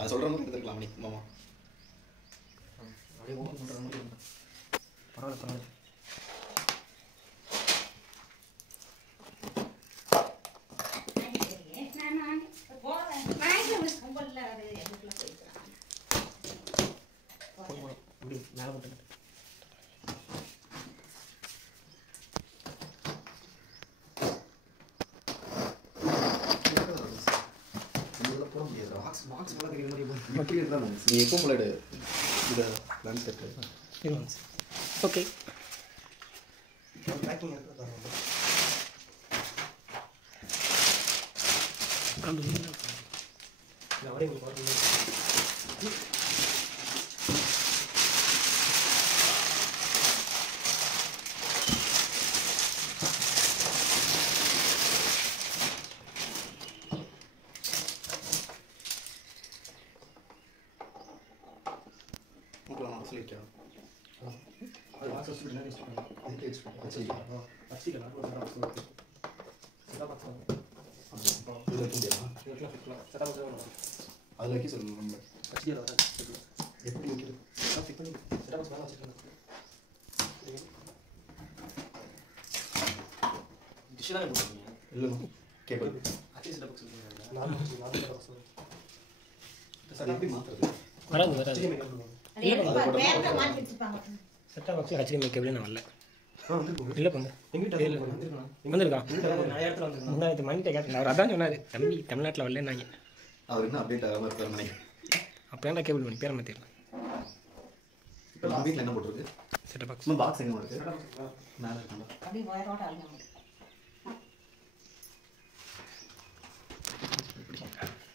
அது சொல்கிற மாதிரி எடுத்துக்கலாம் நீ மாமா. அப்படியே ஓப்பன் பண்ணுற மாதிரி பரவாயில்ல பரவாயில்ல. இப்படி மேலே போட்டு பாக்ஸ் நல்லா தெரியுற மாதிரி நீ எப்போ முன்னாடி இதை லன்ச் செட்டு ஓகே பேக்கிங் சொல்லியிருக்கேன். அது வாட்ஸ் வச்சுட்டு அதில் வைக்க சொல்லணும் நம்ம எப்படி வைக்கிறது டிஷ்ஷு தான் போட்டுருக்கீங்க இல்லைம்மா கேபிள் அச்சி செட்டப் பாக்ஸ் சார் எப்படி மாற்றுறது வராது செட்டப் பாக்ஸில் ஹெச்டிஎம்ஐ கேபிள் நான் வரல. இல்லை பங்கு வந்திருக்கா முன்னாடி மணிட்ட கேட்டேன். அவர் அதான் சொன்னார், தம்பி தமிழ்நாட்டில் வரலன்னாங்க. அவர் என்ன அப்டேட் ஆகாமல் இருக்காரு நினைக்கிறேன். அப்போ ஏன்டா கேபிள் பண்ணி பேர மாற்றிடலாம். இப்போ நம்ம வீட்டில் என்ன போட்டிருக்கு செட்டப் பாக்ஸ் பாக்ஸ் எங்கே இருக்குது மேலே இருக்குங்களா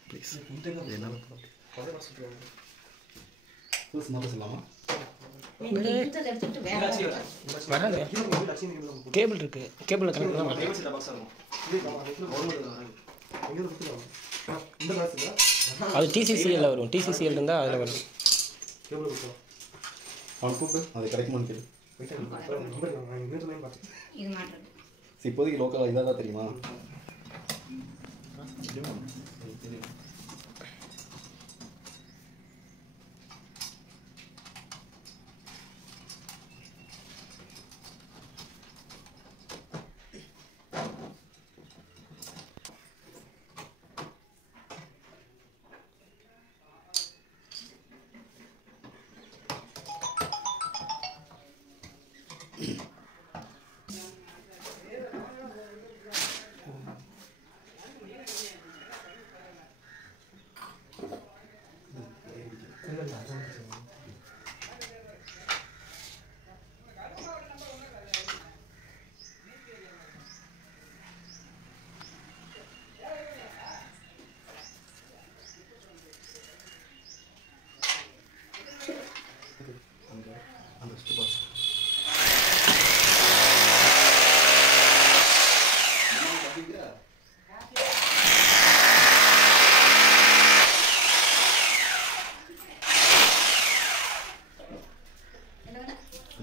ப்ளீஸ் என்ன மொத்தம் சொல்லலாமா வராது. கேபிள் இருக்கு, கேபிள் கனெக்ட் தான் வரல. அது டிசிசிஎல்ல வரும். டிசிசிஎல் இருந்தால் அதில் வரும். அவன் கூப்பிட்டு அது கிடைக்குமான்னு கேளு. இப்போதைக்கு லோக்கல் இதாக தான் தெரியுமா?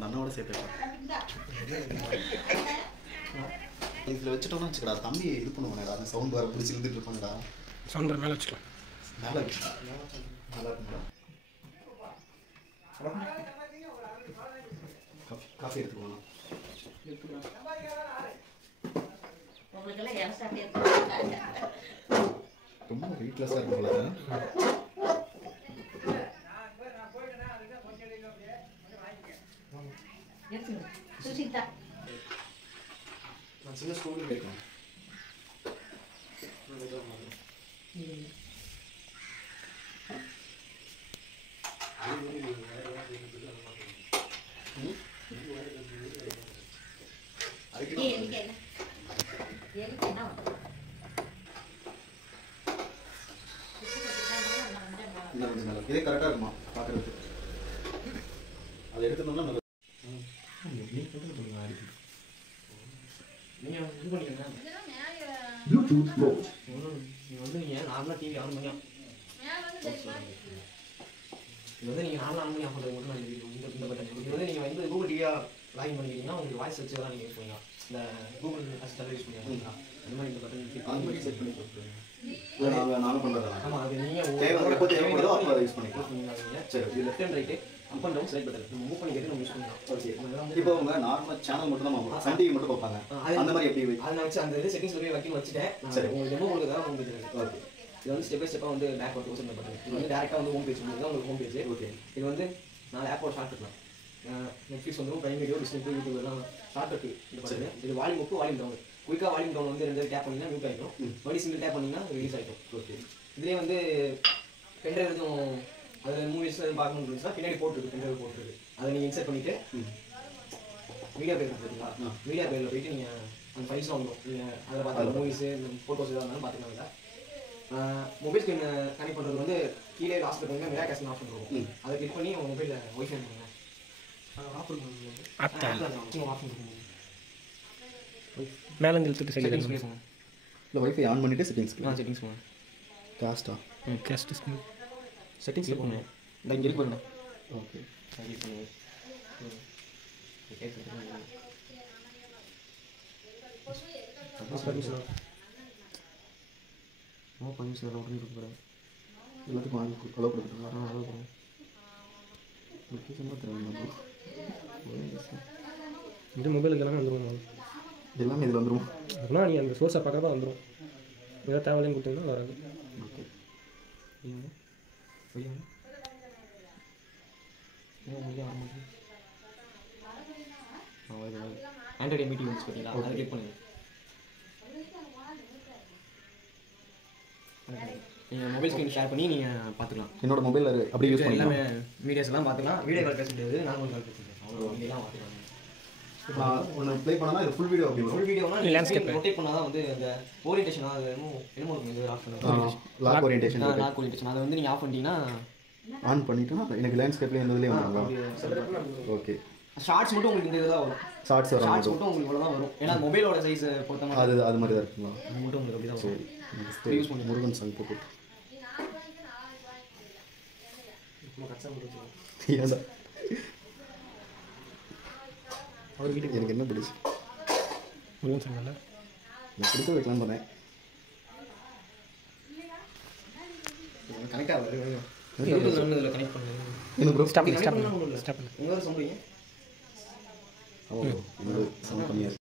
அண்ணாவோட சேர்த்து இதில் வச்சுட்டோம்னா வச்சுக்கடா தம்பி இது பண்ணுவானேடா அந்த சவுண்ட் வர பிடிச்சி இருந்துட்டு இருப்பாங்கடா. சவுண்ட் மேலே வச்சுக்கலாம். நல்லா இருக்குடா, நல்லா இருக்குங்களா? காஃபி எடுத்துக்கோண்ணா. ரொம்ப வெயிட்லெஸ்ஸாக இருக்குங்களா? நான் சின்ன ஸ்கூலில் இருக்கேன். இதே கரெக்டாக இருக்குமா பார்க்குறதுக்கு? அதை எடுத்துட்டோம்னா நல்லா நீங்கள் இது பண்ணிக்கங்க. நீங்கள் வந்து நீங்கள் நார்மலாக டிவி ஆன் பண்ணி இது வந்து நீங்கள் நார்மலாக ஆன் பண்ணி ஆஃப் பண்ணுறது மட்டும் நான் இந்த பட்டன் இது வந்து நீங்கள் வந்து கூகுள் டிவியாக லாகின் பண்ணிக்கிட்டீங்கன்னா உங்களுக்கு வாய்ஸ் வச்சு தான் நீங்கள் யூஸ் பண்ணிக்கலாம். இந்த கூகுள் அசிஸ்டன்ட் யூஸ் பண்ணிக்கலாம். அந்த மாதிரி இந்த பட்டன் செட் பண்ணி கொடுத்துருங்க. நாங்கள் பண்ணுறதா? ஆமாம், அது நீங்கள் எப்போ தேவைப்படுதோ அப்போ அதை யூஸ் பண்ணிக்கலாம். சரி, இது left and right up and down select button நம்ம மூவ் பண்ணிக்கிட்டு நம்ம யூஸ் பண்ணலாம். ஓகே. இப்போ அவங்க நார்மலாக சேனல் மட்டும் தான் பார்ப்பாங்க, சன் டிவி மட்டும் பார்ப்பாங்க, அந்த மாதிரி எப்படி அதை நான் வச்சு அந்த இது செட்டிங்ஸ்ல போய் வைக்கணும் வச்சுட்டேன். சரி. உங்களுக்கு டெமோ கொடுக்குறதா ஹோம் பேஜ். ஓகே. இது வந்து ஸ்டெப் பை ஸ்டெப்பாக வந்து பேக் ஒர்க் யூஸ் பட்டன். இது வந்து டேரெக்டாக வந்து ஹோம் பேஜ் உங்களுக்கு தான் உங்களுக்கு ஹோம் பேஜ். ஓகே. இது வந்து 4 ஆப்போட ஷார்ட் கட்லாம். நெட்ஃப்ளிக்ஸ் வந்துடும், prime video, Disney plus, YouTube எல்லாம் ஷார்ட் கட். இது பாருங்க, இது வால்யூம் அப், வால்யூம் டவுன். குயிக்காக வால்யூம் டவுன் வந்து 2 டேப் பண்ணிங்கன்னா மியூட் ஆகிடும், மறுபடியும் சிங்கிள் டேப் பண்ணிங்கன்னா ரிலீஸ் ஆகிடும். ஓகே. இதுலேயே வந்து பென்ட்ரைவ் எதுவும் அதில் மூவிஸ் பார்க்கணும்னு இருந்துச்சுன்னா பின்னாடி போட்டுருக்கு, பென்ட்ரைவ் போட்டுருக்கு. அதை நீங்கள் இன்சர்ட் பண்ணிவிட்டு மீடியா பிளேயர் பார்த்தீங்களா, மீடியா பிளேயரில் போயிட்டு நீங்கள் அந்த ஃபைல்ஸ்லாம் வந்துடும். நீங்கள் அதில் பார்த்து மூவிஸு ஃபோட்டோஸ் எதாக இருந்தாலும் பார்த்துக்கலாம். மொபைல் ஸ்க்ரீன் கனெக்ட் பண்ணுறது வந்து கீழே லாஸ்ட்டில் பார்த்தீங்கன்னா மிரா கேஸ்ட்னு ஆப்ஷன் இருக்கும். அதை கிளிக் பண்ணி உங்கள் மொபைலில் ஒய்ஃபை பண்ணுங்க. மேலே இழுத்துட்டு சரி இல்லை வைஃபை ஆன் பண்ணிவிட்டு செட்டிங்ஸ் செட்டிங்ஸ் போங்க. காஸ்ட்டா கேஸ்ட் செட்டிங்ஸில் போங்க. இந்த இங்கே இருக்கு பாருங்க. ஓகே. கிளிக் பண்ணுங்க. எல்லாத்துக்கும் அலோவ் கொடுத்துருங்க. இது மொபைலுக்கு எல்லாமே வந்துடும். எல்லாமே இதில் வந்துடும். அப்படின்னா நீ அந்த சோர்ஸை பார்க்குறப்ப வந்துடும். ஏதாவது தேவையில்லைன்னு கொடுத்தீங்கன்னா வராது. ஓகே. ஆண்ட்ராய்டு மீட்டிங் யூஸ் பண்ணிக்கலாம். அதை கிளிக் பண்ணுங்க. நீங்கள் மொபைல் ஸ்க்ரீன் ஷேர் பண்ணி நீங்கள் பார்த்துக்கலாம். என்னோட மொபைல் அப்படி யூஸ் எல்லாமே பண்ணலாம். வீடியோஸ் எல்லாம் பார்த்துக்கலாம். வீடியோ கால் பேச முடியாது, நார்மல் கால் பேச முடியாது. அவங்க வீடியோலாம் பார்த்துக்கலாம். நான் ஒன்று ப்ளே பண்ணால் இது ஃபுல் வீடியோ அப்படி வரும். Full வீடியோனா Landscape. ரொட்டேட் பண்ணால் தான் வந்து அந்த ஓரியன்டேஷன் அது என்னமோ இருக்கும். இது ஆஃப் பண்ணுங்க. லாக் ஓரியன்டேஷன் லாக் ஓரியன்டேஷன் அதை வந்து நீங்கள் ஆஃப் பண்ணிட்டீங்கன்னா ஆன் பண்ணிட்டோன்னா எனக்கு லேண்ட்ஸ்கேப்லேயே இருந்ததுலேயே வந்துடுங்களா? ஓகே. ஷார்ட்ஸ் மட்டும் உங்களுக்கு இந்த இதெல்லாம் வரும். ஷார்ட்ஸ் வர ஷார்ட்ஸ் மட்டும் மட்டும் உங்களுக்கு இவ்வளோ தான் வரும். ஏன்னா மொபைலோட சைஸ் பொறுத்த மாதிரி அது மாதிரி தான் இருக்குங்களா? அது மட்டும் உங்களுக்கு அப்படி தான் வரும். சரி. யூஸ் பண்ணி முருகன் சங்கு போட்டு ஏன்டா அவர் வீட்டுக்கு எனக்கு என்ன பிடிச்சி முருகன் சொன்னால நான் பிடிச்ச வைக்கலாம் பண்ணேன். கனெக்ட் ஆகுது. இதில் கனெக்ட் பண்ணுங்க. என்ன ப்ரோ? ஸ்டாப் கனெக்ட் ஸ்டாப் பண்ணலாம் ஒன்றும் இல்லை. ஸ்டாப் பண்ணு. உங்களால் சொல்கிறீங்க. ஆமாம், இது சம் கம்மியாக இருக்கு.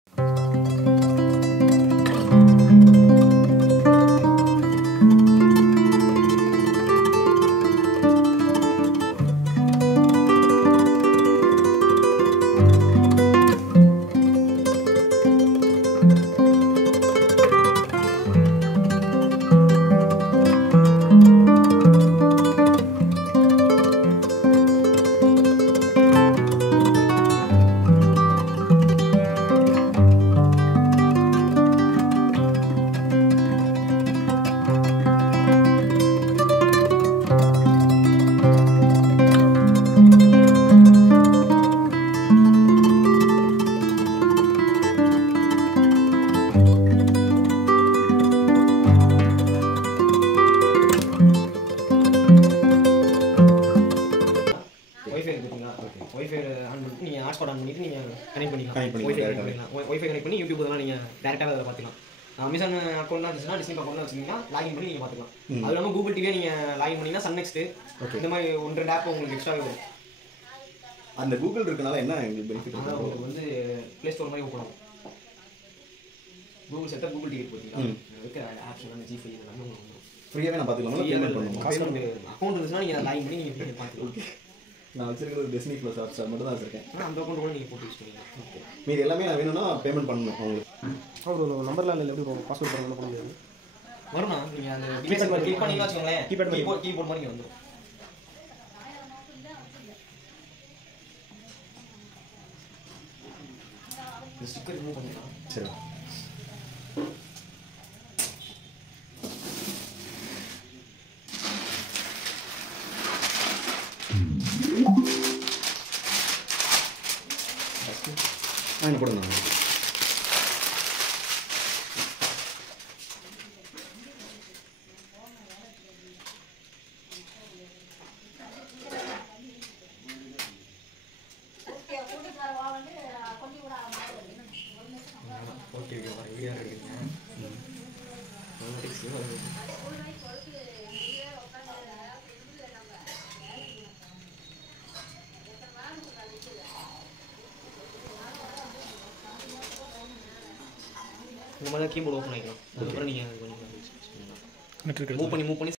ஒய்ஃபை ஆன் பண்ணிட்டு நீங்கள் ஹாட்ஸ்பாட் ஆன் பண்ணிட்டு நீங்கள் கனெக்ட் பண்ணிக்கலாம். Connect பண்ணிக்கலாம், ஒய்ஃபை direct கனெக்ட் பண்ணிக்கலாம். ஒய்ஃபை கனெக்ட் பண்ணி யூடியூப் இதெல்லாம் நீங்கள் டேரெக்டாக அதில் பார்த்துக்கலாம். அமேசான் அக்கௌண்ட்லாம் இருந்துச்சுன்னா, டிஸ்னி அக்கௌண்ட்லாம் வச்சுருந்தீங்கன்னா லாகின் பண்ணி நீங்கள் பார்த்துக்கலாம். அது இல்லாமல் கூகுள் டிவியே நீங்கள் லாகின் பண்ணிங்கன்னா சன் நெக்ஸ்ட் இந்த மாதிரி 1-2 ஆப் உங்களுக்கு எக்ஸ்ட்ரா வரும். அந்த கூகுள் இருக்கனால என்ன எங்களுக்கு பெனிஃபிட் ஆனால் இருக்கு? உங்களுக்கு வந்து ப்ளே ஸ்டோர் மாதிரி ஓப்பன் ஆகும். கூகுள் செட்டப் கூகுள் டிவி போட்டிங்கன்னா இருக்கிற ஆப்ஸ் எல்லாமே ஜிஃபை எல்லாமே உங்களுக்கு வந்துடும். ஃப்ரீயாகவே நான் பார்த்துக்கலாம், பேமெண்ட் பண்ணுவோம். அக்கௌண்ட் இருந்துச்சுன்னா நீங்கள் லாகின் பண்ணி நீங்கள் பார்த்துக்கலாம். நான் வச்சிருக்கிறது டிஸ்னி ப்ளஸ் ஹாட்ஸ்டார் மட்டும் தான் வச்சிருக்கேன். ஆனால் அந்த அக்கௌண்ட் கூட நீங்கள் போட்டு யூஸ் பண்ணிக்கலாம். மீதி எல்லாமே நான் வேணும்னா பேமெண்ட் பண்ணணும் அவங்களுக்கு. அவர் நம்பர்லாம் இல்லை, எப்படி பாஸ்வேர்ட் பண்ண முடியாது. வரும்ண்ணா, நீங்கள் அந்த டிவைஸ் கிளிக் பண்ணிங்கன்னா வச்சுக்கோங்களேன், கீபோர்ட் மாதிரி வந்துடும். இந்த ஸ்டிக்கர் ரிமூவ் பண்ணிக்கலாம். சரி. என்ன போடுங்க. ஓகே ஓகே வர வீடியோ எடுக்கிறீங்க. இந்த மாதிரி தான் கீபோர்டு ஓப்பன் ஆகிக்கலாம் அதுக்கப்புறம் நீங்கள் நெட்வொர்க் மூவ் பண்ணி